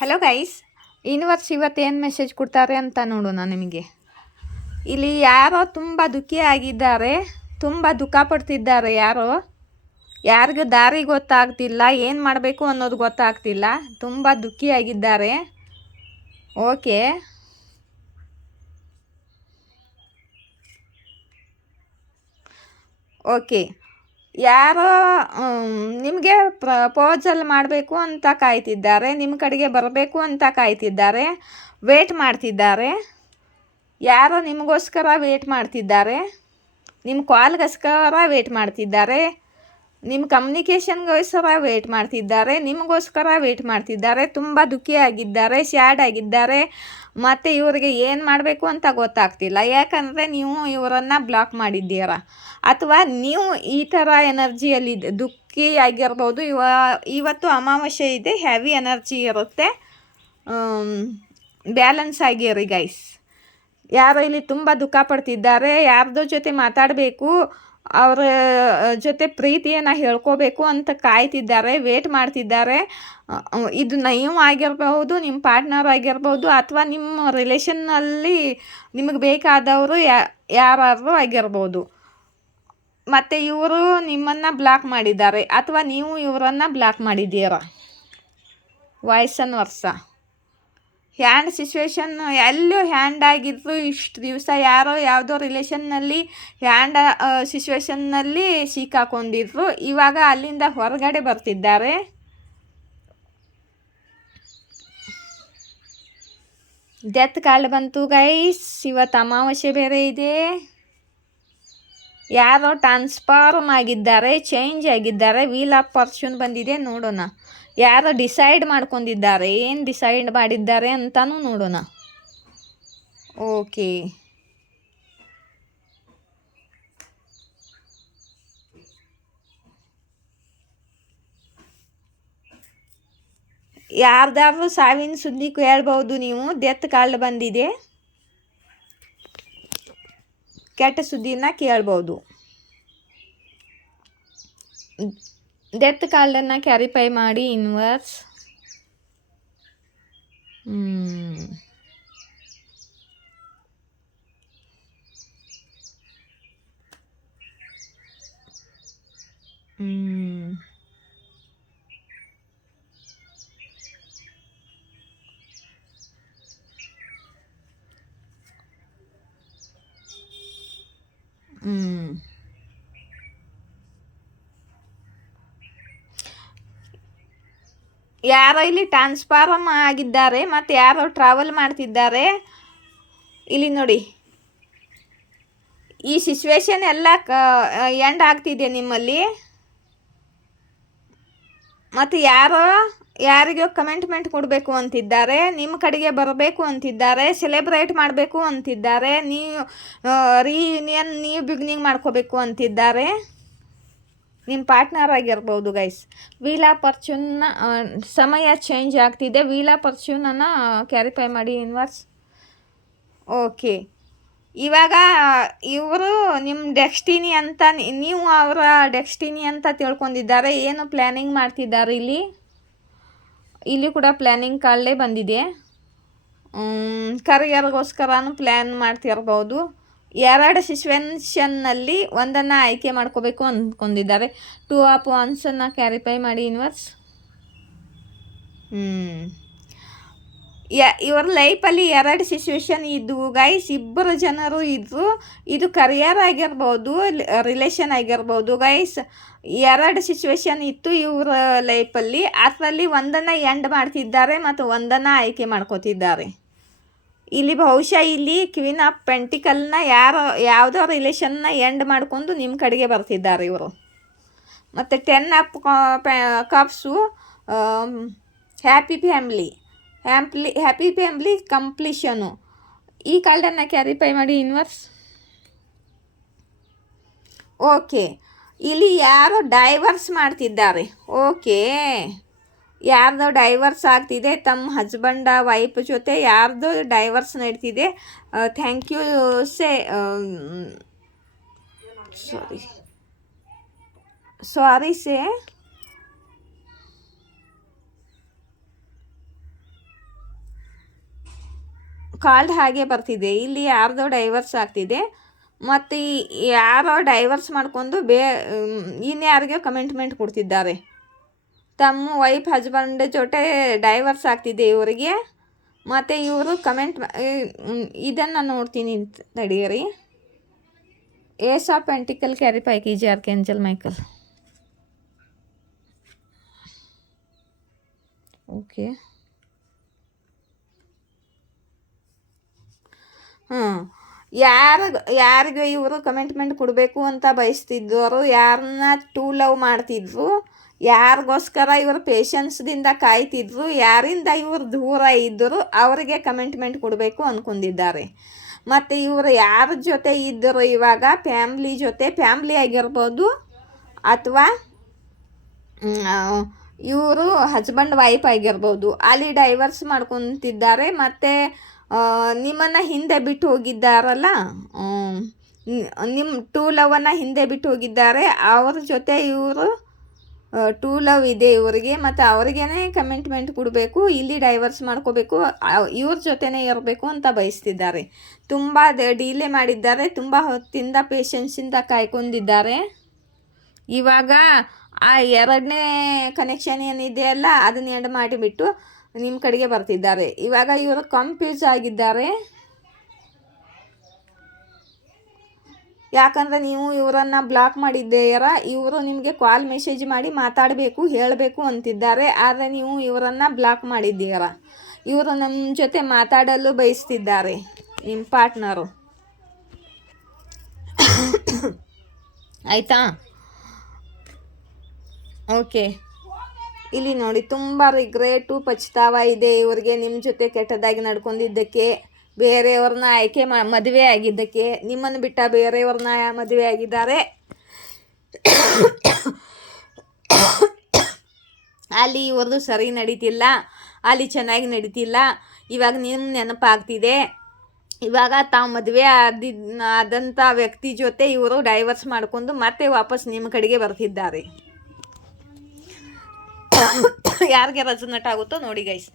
Hello guys, universe ಇವತ್ತು ಏನು message ಕೊಡ್ತಾರೆ ಅಂತ ನೋಡೋಣ. ನಿಮಗೆ ಇಲ್ಲಿ ಯಾರೋ ತುಂಬ ದುಃಖಿಯಾಗಿದ್ದಾರೆ, ತುಂಬ ದುಃಖ ಪಡ್ತಿದ್ದಾರೆ. ಯಾರಿಗೂ ದಾರಿ ಗೊತ್ತಾಗ್ತಿಲ್ಲ, ಏನು ಮಾಡಬೇಕು ಅನ್ನೋದು ಗೊತ್ತಾಗ್ತಿಲ್ಲ, ತುಂಬ ದುಃಖಿಯಾಗಿದ್ದಾರೆ. Okay, okay. ಯಾರೋ ನಿಮಗೆ ಪ್ರಪೋಸಲ್ ಮಾಡಬೇಕು ಅಂತ ಕಾಯ್ತಿದ್ದಾರೆ, ನಿಮ್ಮ ಕಡೆಗೆ ಬರಬೇಕು ಅಂತ ಕಾಯ್ತಿದ್ದಾರೆ, ವೇಟ್ ಮಾಡ್ತಿದ್ದಾರೆ. ಯಾರೋ ನಿಮಗೋಸ್ಕರ ವೇಟ್ ಮಾಡ್ತಿದ್ದಾರೆ, ನಿಮ್ಮ ಕಾಲ್ಗೋಸ್ಕರ ವೇಟ್ ಮಾಡ್ತಿದ್ದಾರೆ, ನಿಮ್ಮ ಕಮ್ಯುನಿಕೇಷನ್ಗೋಸ್ಕರ ವೇಟ್ ಮಾಡ್ತಿದ್ದಾರೆ, ನಿಮಗೋಸ್ಕರ ವೇಟ್ ಮಾಡ್ತಿದ್ದಾರೆ. ತುಂಬ ದುಃಖಿಯಾಗಿದ್ದಾರೆ, ಸ್ಯಾಡ್ ಆಗಿದ್ದಾರೆ. ಮತ್ತು ಇವರಿಗೆ ಏನು ಮಾಡಬೇಕು ಅಂತ ಗೊತ್ತಾಗ್ತಿಲ್ಲ. ಯಾಕಂದರೆ ನೀವು ಇವರನ್ನು ಬ್ಲಾಕ್ ಮಾಡಿದ್ದೀರ, ಅಥವಾ ನೀವು ಈ ಥರ ಎನರ್ಜಿಯಲ್ಲಿ ದುಃಖಿ ಆಗಿರ್ಬೋದು. ಇವತ್ತು ಅಮಾವಾಸ್ಯೆ ಇದೆ, ಹೆವಿ ಎನರ್ಜಿ ಇರುತ್ತೆ. ಬ್ಯಾಲೆನ್ಸ್ ಆಗಿರಿ ಗೈಸ್. ಯಾರೋ ಇಲ್ಲಿ ತುಂಬ ದುಃಖ ಪಡ್ತಿದ್ದಾರೆ, ಯಾರ್ದೋ ಜೊತೆ ಮಾತಾಡಬೇಕು, ಅವರ ಜೊತೆ ಪ್ರೀತಿಯನ್ನು ಹೇಳ್ಕೋಬೇಕು ಅಂತ ಕಾಯ್ತಿದ್ದಾರೆ, ವೇಟ್ ಮಾಡ್ತಿದ್ದಾರೆ. ಇದು ನೀವು ಆಗಿರ್ಬೋದು, ನಿಮ್ಮ ಪಾರ್ಟ್ನರ್ ಆಗಿರ್ಬೋದು, ಅಥವಾ ನಿಮ್ಮ ರಿಲೇಷನ್ನಲ್ಲಿ ನಿಮಗೆ ಬೇಕಾದವರು ಯಾರಾದರೂ ಆಗಿರ್ಬೋದು. ಮತ್ತು ಇವರು ನಿಮ್ಮನ್ನು ಬ್ಲಾಕ್ ಮಾಡಿದ್ದಾರೆ, ಅಥವಾ ನೀವು ಇವರನ್ನು ಬ್ಲಾಕ್ ಮಾಡಿದ್ದೀರ. ವಾಯ್ಸ್ ಆನ್ ವರ್ಷ ಹ್ಯಾಂಡ್ ಸಿಚುವೇಶನ್ ಎಲ್ಲೂ ಹ್ಯಾಂಡ್ ಆಗಿದ್ರು ಇಷ್ಟು ದಿವಸ ಯಾರೋ ಯಾವುದೋ ರಿಲೇಷನ್ನಲ್ಲಿ ಹ್ಯಾಂಡ್ ಸಿಚುವೇಶನ್ನಲ್ಲಿ ಸಿಕ್ಕಾಕೊಂಡಿದ್ರು. ಇವಾಗ ಅಲ್ಲಿಂದ ಹೊರಗಡೆ ಬರ್ತಿದ್ದಾರೆ. ಡೆತ್ ಕಾರ್ಡ್ ಬಂತು ಗೈಸ್. ಇವತ್ತು ಅಮಾವಾಸ್ಯೆ ಬೇರೆ ಇದೆ. ಯಾರೋ ಟ್ರಾನ್ಸ್ಫಾರ್ಮ್ ಆಗಿದ್ದಾರೆ, ಚೇಂಜ್ ಆಗಿದ್ದಾರೆ. ವೀಲ್ ಆಫ್ ಫಾರ್ಚೂನ್ ಬಂದಿದೆ, ನೋಡೋಣ. ಯಾರೋ ಡಿಸೈಡ್ ಮಾಡ್ಕೊಂಡಿದ್ದಾರೆ, ಏನು ಡಿಸೈಡ್ ಮಾಡಿದ್ದಾರೆ ಅಂತಲೂ ನೋಡೋಣ. ಓಕೆ, ಯಾರ್ದಾದ್ರೂ ಸಾವಿನ ಸುದ್ದಿ ಕೇಳ್ಬೋದು ನೀವು. ಡೆತ್ ಕಾರ್ಡ್ ಬಂದಿದೆ, ಕೆಟ್ಟ ಸುದ್ದಿನ ಕೇಳ್ಬೋದು. ಡೆತ್ ಕಾರ್ಡನ್ನು ಕ್ಯಾರಿಫೈ ಮಾಡಿ ಯೂನಿವರ್ಸ್. ಯಾರೋ ಇಲ್ಲಿ ಟ್ರಾನ್ಸ್ಫಾರ್ಮ್ ಆಗಿದ್ದಾರೆ, ಮತ್ತು ಯಾರೋ ಟ್ರಾವೆಲ್ ಮಾಡ್ತಿದ್ದಾರೆ. ಇಲ್ಲಿ ನೋಡಿ, ಈ ಸಿಚುವೇಶನ್ ಎಲ್ಲ ಎಂಡ್ ಆಗ್ತಿದೆ ನಿಮ್ಮಲ್ಲಿ. ಮತ್ತು ಯಾರಿಗೋ ಕಮೆಂಟ್ಮೆಂಟ್ ಕೊಡಬೇಕು ಅಂತಿದ್ದಾರೆ, ನಿಮ್ಮ ಕಡೆಗೆ ಬರಬೇಕು ಅಂತಿದ್ದಾರೆ, ಸೆಲೆಬ್ರೇಟ್ ಮಾಡಬೇಕು ಅಂತಿದ್ದಾರೆ, ನೀವು ರೀಯೂನಿಯನ್ ನೀವು ಬಿಗಿನಿಂಗ್ ಮಾಡ್ಕೋಬೇಕು ಅಂತಿದ್ದಾರೆ. ನಿಮ್ಮ ಪಾರ್ಟ್ನರ್ ಆಗಿರ್ಬೋದು ಗೈಸ್. ವೀಲ್ ಆಫ್ ಫಾರ್ಚೂನ್ನ ಸಮಯ ಚೇಂಜ್ ಆಗ್ತಿದೆ. ವೀಲ್ ಆಫ್ ಫಾರ್ಚೂನನ್ನು ಕ್ಯಾರಿಫೈ ಮಾಡಿ ಯೂನಿವರ್ಸ್. ಓಕೆ, ಇವಾಗ ಇವರು ನಿಮ್ಮ ಡೆಸ್ಟಿನಿ ಅಂತ, ನೀವು ಅವರ ಡೆಸ್ಟಿನಿ ಅಂತ ತಿಳ್ಕೊಂಡಿದ್ದಾರೆ. ಏನು ಪ್ಲ್ಯಾನಿಂಗ್ ಮಾಡ್ತಿದ್ದಾರೆ ಇಲ್ಲಿ ಕೂಡ ಪ್ಲ್ಯಾನಿಂಗ್ ಕಾಲೇ ಬಂದಿದೆ. ಕರಿಯರ್ಗೋಸ್ಕರನೂ ಪ್ಲ್ಯಾನ್ ಮಾಡ್ತಿರ್ಬೋದು. ಎರಡು ಸಿಚುವೇಶನ್ನಲ್ಲಿ ಒಂದನ್ನು ಆಯ್ಕೆ ಮಾಡ್ಕೋಬೇಕು ಅಂದ್ಕೊಂಡಿದ್ದಾರೆ. 2 ಆಫ್ ವಾಂಡ್ಸನ್ನು ಕ್ಯಾರಿಫೈ ಮಾಡಿ ಯೂನಿವರ್ಸ್. ಇವರ ಲೈಫಲ್ಲಿ 2 ಸಿಚುವೇಶನ್ ಇದ್ದವು ಗೈಸ್. ಇಬ್ಬರು ಜನರು ಇದ್ದರು. ಇದು ಕರಿಯರ್ ಆಗಿರ್ಬೋದು, ರಿಲೇಷನ್ ಆಗಿರ್ಬೋದು ಗೈಸ್. 2 ಸಿಚುವೇಶನ್ ಇತ್ತು ಇವರ ಲೈಫಲ್ಲಿ. ಅದರಲ್ಲಿ ಒಂದನ್ನು ಎಂಡ್ ಮಾಡ್ತಿದ್ದಾರೆ ಮತ್ತು ಒಂದನ್ನು ಆಯ್ಕೆ ಮಾಡ್ಕೋತಿದ್ದಾರೆ. ಇಲ್ಲಿ ಬಹುಶಃ ಇಲ್ಲಿ ಕ್ವೀನ್ ಆಫ್ ಪೆಂಟಿಕಲ್ನ ಯಾವುದೋ ರಿಲೇಷನ್ನ ಎಂಡ್ ಮಾಡಿಕೊಂಡು ನಿಮ್ಮ ಕಡೆಗೆ ಬರ್ತಿದ್ದಾರೆ ಇವರು. ಮತ್ತು 10 ಆಫ್ ಕಪ್ಸು ಹ್ಯಾಪಿ ಫ್ಯಾಮಿಲಿ ಕಂಪ್ಲೀಷನು. ಈ ಕಾರ್ಡನ್ನು ಕ್ಯಾರಿಫೈ ಮಾಡಿ ಯೂನಿವರ್ಸ್. ಓಕೆ, ಇಲ್ಲಿ ಯಾರೋ ಡೈವರ್ಸ್ ಮಾಡ್ತಿದ್ದಾರೆ. ಓಕೆ, ಯಾರ್ದೋ ಡೈವರ್ಸ್ ಆಗ್ತಿದೆ, ತಮ್ಮ ಹಸ್ಬೆಂಡ ವೈಫ್ ಜೊತೆ ಯಾರ್ದೋ ಡೈವರ್ಸ್ ನಡೀತಿದೆ. ಥ್ಯಾಂಕ್ ಯು ಸಾರಿ ಕಾಲ್ಡ್ ಹಾಗೆ ಬರ್ತಿದೆ. ಇಲ್ಲಿ ಯಾರ್ದೋ ಡೈವರ್ಸ್ ಆಗ್ತಿದೆ, ಮತ್ತು ಯಾರೋ ಡೈವರ್ಸ್ ಮಾಡ್ಕೊಂಡು ಇನ್ಯಾರಿಗೋ ಕಮಿಟ್ಮೆಂಟ್ ಕೊಡ್ತಿದ್ದಾರೆ. ತಮ್ಮ ವೈಫ್ ಹಸ್ಬೆಂಡ್ ಜೊತೆ ಡೈವರ್ಸ್ ಆಗ್ತಿದೆ ಇವರಿಗೆ, ಮತ್ತು ಇವರು ಕಮೆಂಟ್ ಇದನ್ನು ನೋಡ್ತೀನಿ ತಡೀರಿ. ಏಸ್ ಆಫ್ ಪೆಂಟಿಕಲ್ ಕ್ಯಾರಿ कीजिए आर्कैंजल माइकल. ಓಕೆ, ಯಾರಿಗೂ ಇವರು ಕಮಿಟ್ಮೆಂಟ್ ಕೊಡಬೇಕು ಅಂತ ಬಯಸ್ತಿದ್ದವರು, ಯಾರನ್ನ ಟೂ ಲವ್ ಮಾಡ್ತಿದ್ರು, ಯಾರಿಗೋಸ್ಕರ ಇವರು ಪೇಷನ್ಸ್ದಿಂದ ಕಾಯ್ತಿದ್ರು, ಯಾರಿಂದ ಇವರು ದೂರ ಇದ್ದರು ಅವರಿಗೆ ಕಮಿಟ್ಮೆಂಟ್ ಕೊಡಬೇಕು ಅಂದ್ಕೊಂಡಿದ್ದಾರೆ. ಮತ್ತು ಇವರು ಯಾರ ಜೊತೆ ಇದ್ದರು ಇವಾಗ, ಫ್ಯಾಮ್ಲಿ ಆಗಿರ್ಬೋದು, ಅಥವಾ ಇವರು ಹಸ್ಬೆಂಡ್ ವೈಫ್ ಆಗಿರ್ಬೋದು, ಅಲ್ಲಿ ಡೈವರ್ಸ್ ಮಾಡ್ಕೊತಿದ್ದಾರೆ. ಮತ್ತು ನಿಮ್ಮನ್ನು ಹಿಂದೆ ಬಿಟ್ಟು ಹೋಗಿದ್ದಾರಲ್ಲ, ನಿಮ್ಮ ಟೂ ಲವನ್ನು ಹಿಂದೆ ಬಿಟ್ಟು ಹೋಗಿದ್ದಾರೆ, ಅವ್ರ ಜೊತೆ ಇವರು ಟೂ ಲವ್ ಇದೆ ಇವರಿಗೆ, ಮತ್ತು ಅವ್ರಿಗೇ ಕಮಿಟ್ಮೆಂಟ್ ಕೊಡಬೇಕು, ಇಲ್ಲಿ ಡೈವರ್ಸ್ ಮಾಡ್ಕೋಬೇಕು, ಇವ್ರ ಜೊತೆನೇ ಇರಬೇಕು ಅಂತ ಬಯಸ್ತಿದ್ದಾರೆ. ತುಂಬ ಡಿಲೇ ಮಾಡಿದ್ದಾರೆ, ತುಂಬ ಹೊತ್ತಿಂದ ಪೇಷನ್ಸಿಂದ ಕಾಯ್ಕೊಂಡಿದ್ದಾರೆ. ಇವಾಗ ಆ ಎರಡನೇ ಕನೆಕ್ಷನ್ ಏನಿದೆಯಲ್ಲ ಅದನ್ನ ಎಂಡ್ ಮಾಡಿಬಿಟ್ಟು ನಿಮ್ಮ ಕಡೆಗೆ ಬರ್ತಿದ್ದಾರೆ. ಇವಾಗ ಇವರು ಕನ್ಫ್ಯೂಸ್ ಆಗಿದ್ದಾರೆ, ಯಾಕಂದರೆ ನೀವು ಇವರನ್ನು ಬ್ಲಾಕ್ ಮಾಡಿದ್ದೀರಾ. ಇವರು ನಿಮಗೆ ಕಾಲ್ ಮೆಸೇಜ್ ಮಾಡಿ ಮಾತಾಡಬೇಕು, ಹೇಳಬೇಕು ಅಂತಿದ್ದಾರೆ, ಆದರೆ ನೀವು ಇವರನ್ನು ಬ್ಲಾಕ್ ಮಾಡಿದ್ದೀರಾ. ಇವರು ನಮ್ಮ ಜೊತೆ ಮಾತಾಡಲು ಬಯಸ್ತಿದ್ದಾರೆ, ನಿಮ್ಮ ಪಾರ್ಟ್ನರು. ಆಯಿತಾ? ಓಕೆ, ಇಲ್ಲಿ ನೋಡಿ, ತುಂಬ ರಿಗ್ರೆಟು, ಪಚ್ತಾವ ಇದೆ ಇವರಿಗೆ ನಿಮ್ಮ ಜೊತೆ ಕೆಟ್ಟದಾಗಿ ನಡ್ಕೊಂಡಿದ್ದಕ್ಕೆ, ಬೇರೆಯವ್ರನ್ನ ಮದುವೆ ಆಗಿದ್ದಕ್ಕೆ. ನಿಮ್ಮನ್ನು ಬಿಟ್ಟ ಬೇರೆಯವ್ರನ್ನ ಮದುವೆ ಆಗಿದ್ದಾರೆ. ಅಲ್ಲಿ ಇವ್ರದ್ದು ಸರಿ ನಡೀತಿಲ್ಲ, ಅಲ್ಲಿ ಚೆನ್ನಾಗಿ ನಡೀತಿಲ್ಲ. ಇವಾಗ ನಿಮ್ಮ ನೆನಪಾಗ್ತಿದೆ. ಇವಾಗ ತಾವು ಮದುವೆ ಆದಂಥ ವ್ಯಕ್ತಿ ಜೊತೆ ಇವರು ಡೈವರ್ಸ್ ಮಾಡಿಕೊಂಡು ಮತ್ತೆ ವಾಪಸ್ ನಿಮ್ಮ ಕಡೆಗೆ ಬರ್ತಿದ್ದಾರೆ. ಯಾರಿಗೆ ರೆಸೊನೇಟ್ ಆಗುತ್ತೋ ನೋಡಿ ಗೈಸ್.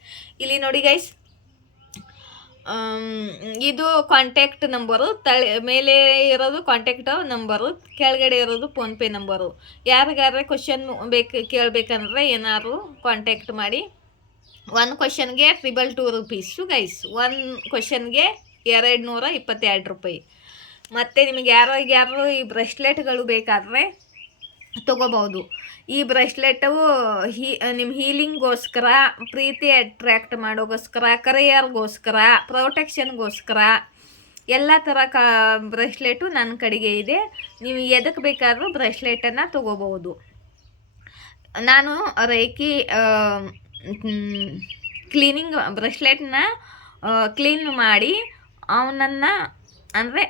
ಇಲ್ಲಿ ನೋಡಿ ಗೈಸ್, ಇದು ಕಾಂಟ್ಯಾಕ್ಟ್ ನಂಬರು, ಮೇಲೆ ಇರೋದು ಕಾಂಟ್ಯಾಕ್ಟ್ ನಂಬರು, ಕೆಳಗಡೆ ಇರೋದು ಫೋನ್ಪೇ ನಂಬರು. ಯಾರಿಗಾರ ಕ್ವಶನ್ ಕೇಳಬೇಕಂದ್ರೆ ಏನಾದ್ರು ಕಾಂಟ್ಯಾಕ್ಟ್ ಮಾಡಿ. 1 ಕ್ವಶನ್ಗೆ 222 ರೂಪೀಸು ಗೈಸ್. 1 ಕ್ವಶನ್ಗೆ 222 ರೂಪಾಯಿ. ಮತ್ತು ನಿಮಗೆ ಯಾರು ಈ ಬ್ರೆಸ್ಲೆಟ್ಗಳು ಬೇಕಾದರೆ ತೊಗೋಬೋದು. ಈ ಬ್ರೆಸ್ಲೆಟು ನಿಮ್ಮ ಹೀಲಿಂಗ್ಗೋಸ್ಕರ, ಪ್ರೀತಿ ಅಟ್ರ್ಯಾಕ್ಟ್ ಮಾಡೋಗೋಸ್ಕರ, ಕರಿಯರ್ಗೋಸ್ಕರ, ಪ್ರೊಟೆಕ್ಷನ್ಗೋಸ್ಕರ ಎಲ್ಲ ಥರ ಬ್ರೆಸ್ಲೆಟು ನನ್ನ ಕಡೆಗೆ ಇದೆ. ನೀವು ಎದಕ್ಕೆ ಬೇಕಾದರೂ ಬ್ರೆಸ್ಲೆಟನ್ನು ತೊಗೋಬೋದು. ನಾನು ರೇಖಿ ಕ್ಲೀನಿಂಗ್ ಬ್ರೆಸ್ಲೆಟ್ನ ಕ್ಲೀನ್ ಮಾಡಿ ಅವನನ್ನು ಅಂದರೆ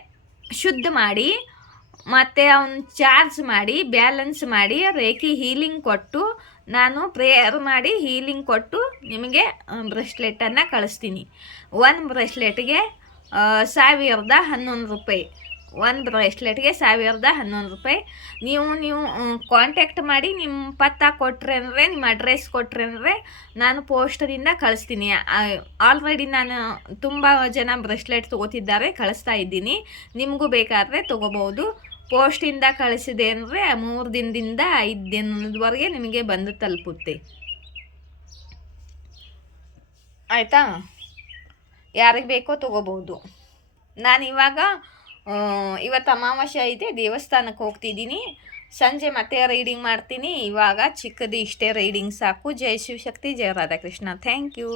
ಶುದ್ಧ ಮಾಡಿ, ಮತ್ತು ಅವನು ಚಾರ್ಜ್ ಮಾಡಿ, ಬ್ಯಾಲೆನ್ಸ್ ಮಾಡಿ, ರೇಖಿ ಹೀಲಿಂಗ್ ಕೊಟ್ಟು, ನಾನು ಪ್ರೇಯರ್ ಮಾಡಿ ಹೀಲಿಂಗ್ ಕೊಟ್ಟು ನಿಮಗೆ ಬ್ರೆಸ್ಲೆಟನ್ನು ಕಳಿಸ್ತೀನಿ. 1 ಬ್ರೆಸ್ಲೆಟ್ಗೆ 1011 ರೂಪಾಯಿ. 1 ಬ್ರೆಸ್ಲೆಟ್ಗೆ 1011 ರೂಪಾಯಿ. ನೀವು ಕಾಂಟ್ಯಾಕ್ಟ್ ಮಾಡಿ ನಿಮ್ಮ ಪತ್ತ ಕೊಟ್ರೆ ಅಂದರೆ, ನಿಮ್ಮ ಅಡ್ರೆಸ್ ಕೊಟ್ರೆ ಅಂದರೆ ನಾನು ಪೋಸ್ಟದಿಂದ ಕಳಿಸ್ತೀನಿ. ಆಲ್ರೆಡಿ ನಾನು ತುಂಬ ಜನ ಬ್ರೆಸ್ಲೆಟ್ ತೊಗೋತಿದ್ದಾರೆ, ಕಳಿಸ್ತಾ ಇದ್ದೀನಿ. ನಿಮಗೂ ಬೇಕಾದರೆ ತೊಗೋಬೋದು. ಪೋಸ್ಟಿಂದ ಕಳಿಸಿದೆ ಅಂದರೆ 3 ದಿನದಿಂದ 5 ದಿನದವರೆಗೆ ನಿಮಗೆ ಬಂದು ತಲುಪುತ್ತೆ. ಆಯಿತಾ? ಯಾರಿಗೆ ಬೇಕೋ ತೊಗೋಬೋದು. ನಾನು ಇವತ್ತು ಅಮಾವಾಸ್ಯೆ ಐತೆ, ದೇವಸ್ಥಾನಕ್ಕೆ ಹೋಗ್ತಿದ್ದೀನಿ. ಸಂಜೆ ಮತ್ತೆ ರೈಡಿಂಗ್ ಮಾಡ್ತೀನಿ. ಇವಾಗ ಚಿಕ್ಕದು ಇಷ್ಟೇ ರೈಡಿಂಗ್ ಸಾಕು. ಜೈ ಶಿವಶಕ್ತಿ, ಜಯ ರಾಧಾಕೃಷ್ಣ. Thank you.